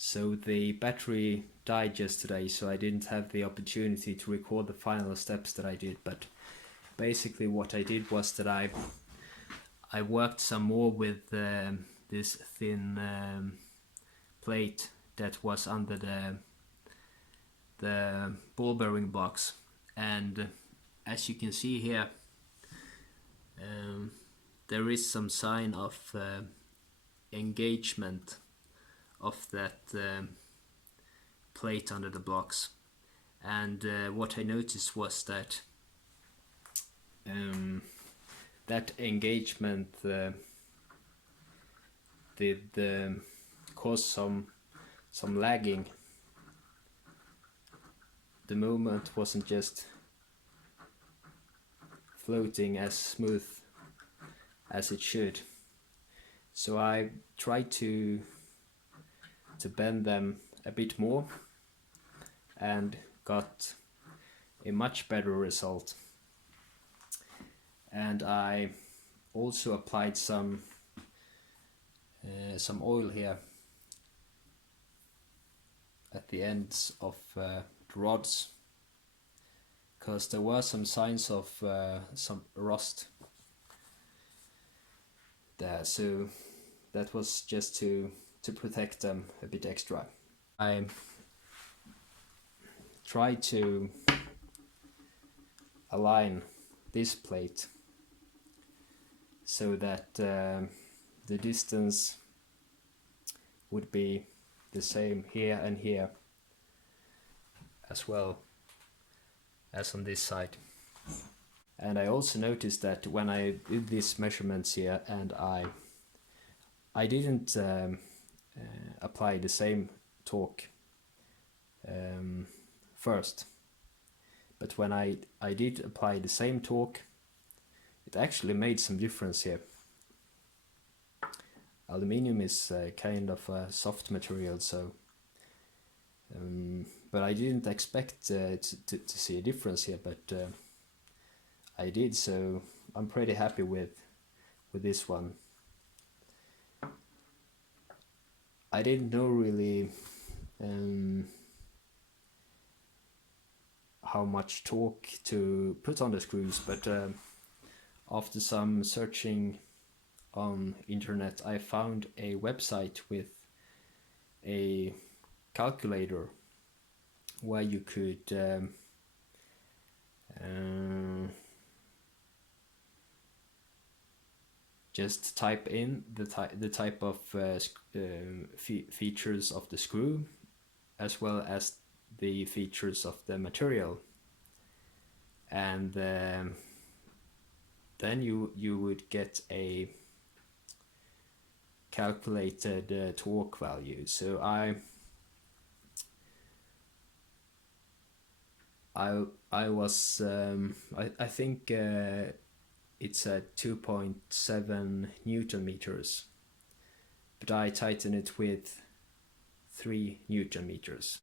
So the battery died yesterday, so I didn't have the opportunity to record the final steps that I did, but basically what I did was that I worked some more with this thin plate that was under the ball bearing box, and as you can see here, there is some sign of engagement of that plate under the blocks. And what I noticed was that that engagement did cause some lagging. The movement wasn't just floating as smooth as it should. So I tried to bend them a bit more and got a much better result. And I also applied some oil here at the ends of the rods, because there were some signs of some rust there, so that was just to protect them a bit extra. I tried to align this plate so that the distance would be the same here and here, as well as on this side. And I also noticed that when I did these measurements here, and I didn't apply the same torque first, but when I did apply the same torque, it actually made some difference here. Aluminium is kind of a soft material, so but I didn't expect to see a difference here, but I did, so I'm pretty happy with this one. I didn't know really how much torque to put on the screws, but after some searching on internet, I found a website with a calculator where you could just type in the type of features of the screw, as well as the features of the material, and then you would get a calculated torque value. So I was I think it's at 2.7 Newton meters, but I tighten it with 3 Newton meters.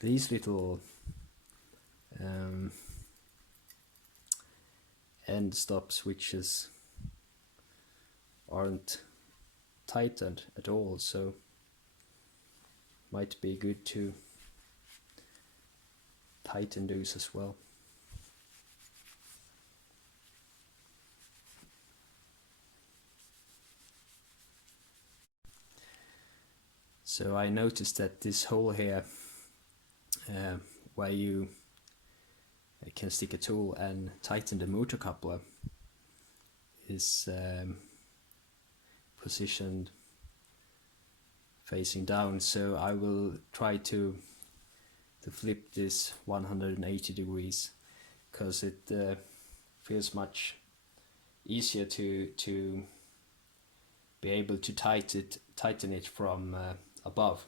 These little end stop switches aren't tightened at all, so might be good to tighten those as well. So I noticed that this hole here, where you can stick a tool and tighten the motor coupler, is positioned facing down. So I will try to flip this 180 degrees, because it feels much easier to be able to tighten it from above.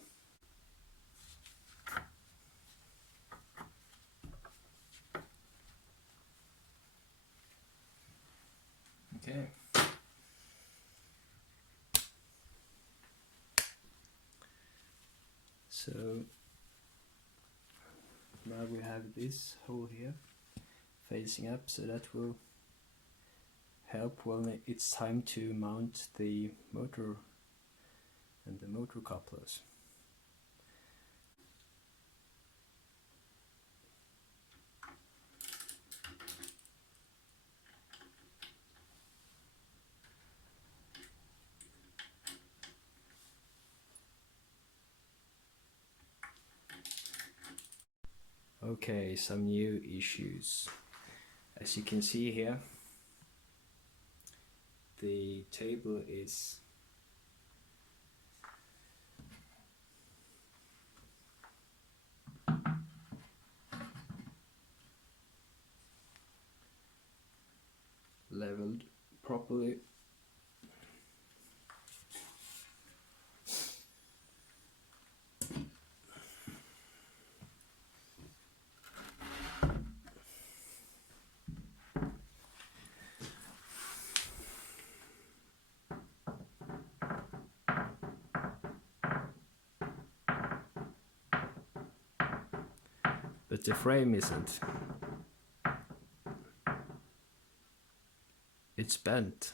Okay. So now we have this hole here facing up, so that will help when it's time to mount the motor and the motor couplers. Okay, some new issues. As you can see here, the table is leveled properly. But the frame isn't. It's bent.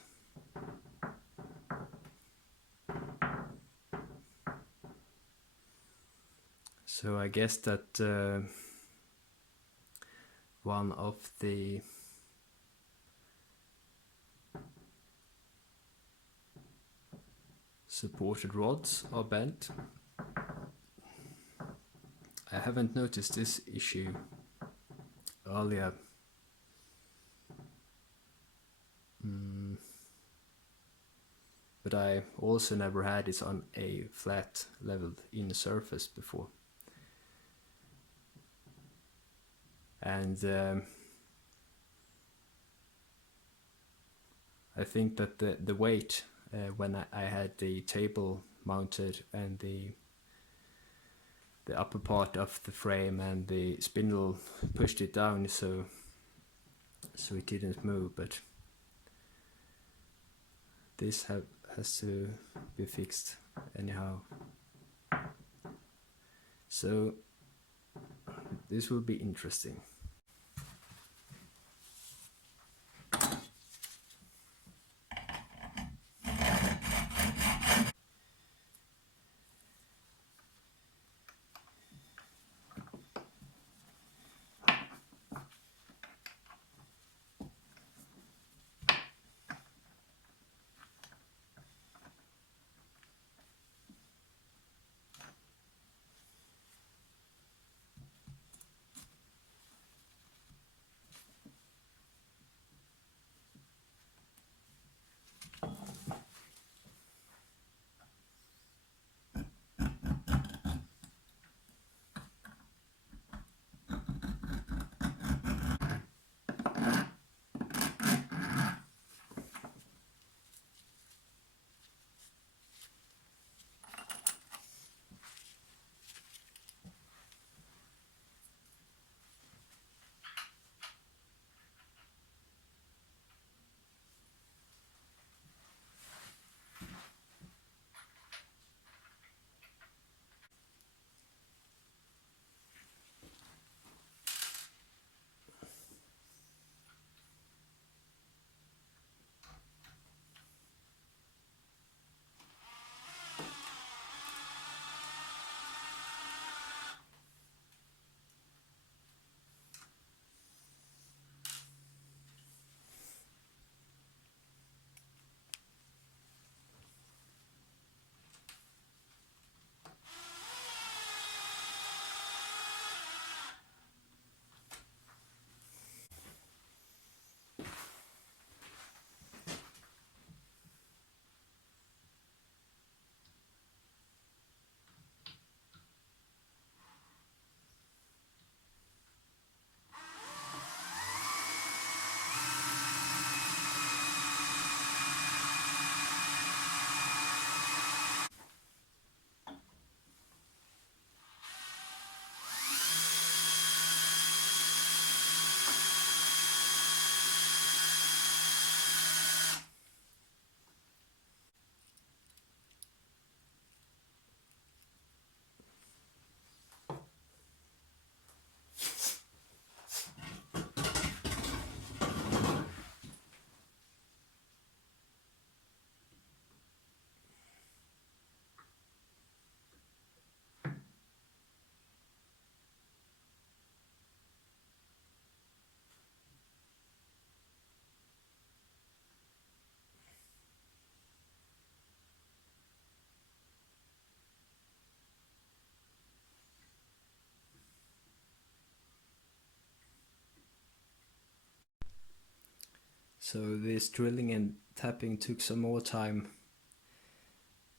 So I guess that one of the supported rods are bent. I haven't noticed this issue earlier. But I also never had it on a flat leveled inner surface before. And I think that the weight when I had the table mounted and the upper part of the frame and the spindle pushed it down, so it didn't move. But this has to be fixed anyhow. So this will be interesting. So this drilling and tapping took some more time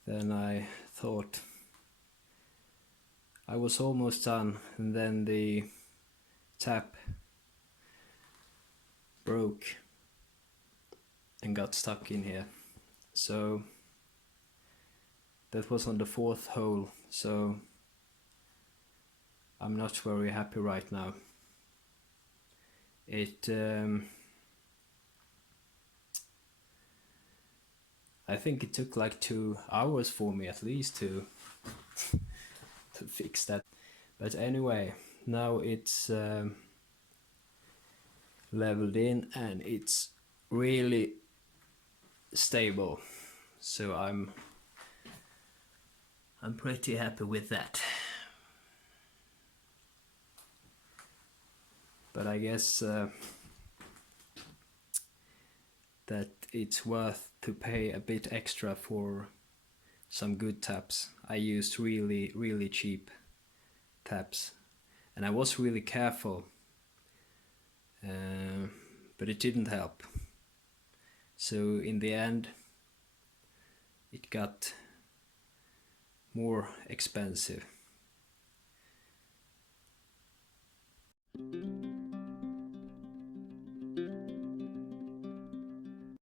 than I thought. I was almost done, and then the tap broke and got stuck in here. So that was on the 4th hole, so I'm not very happy right now. I think it took like 2 hours for me at least to to fix that. But anyway, now it's leveled in and it's really stable. So I'm pretty happy with that. But I guess that it's worth to pay a bit extra for some good taps. I used really cheap taps, and I was really careful, but it didn't help. So in the end it got more expensive.